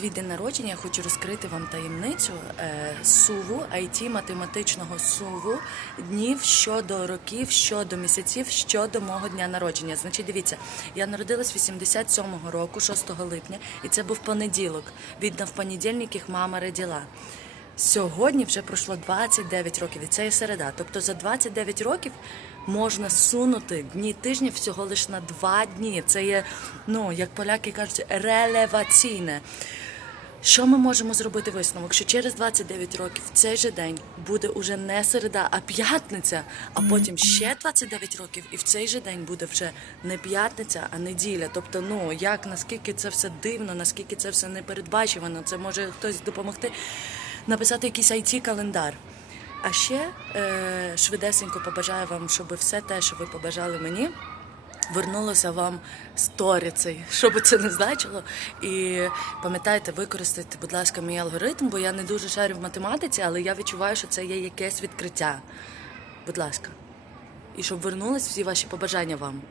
свій день народження я хочу розкрити вам таємницю е, суву, IT математичного суву днів щодо років, щодо місяців, щодо мого дня народження. Значить, дивіться, я народилась 87-го року, 6 липня, і це був понеділок. Видно, в понедільник їх мама родила. Сьогодні вже пройшло 29 років, і це є середа. Тобто за 29 років можна сунути дні тижня всього лише на два дні. Це є, ну як поляки кажуть, релеваційне. Що ми можемо зробити висновок? Що через 29 років в цей же день буде уже не середа, а п'ятниця, а потім ще 29 років, і в цей же день буде вже не п'ятниця, а неділя. Тобто, ну як наскільки це все дивно, наскільки це все непередбачувано, це може хтось допомогти написати якийсь it календар А ще е, швидесенько побажаю вам, щоб все те, що ви побажали мені вернулося вам сторіцей, що би це не значило. І пам'ятайте, використайте, будь ласка, мій алгоритм, бо я не дуже шарю в математиці, але я відчуваю, що це є якесь відкриття. Будь ласка. І щоб вернулись всі ваші побажання вам.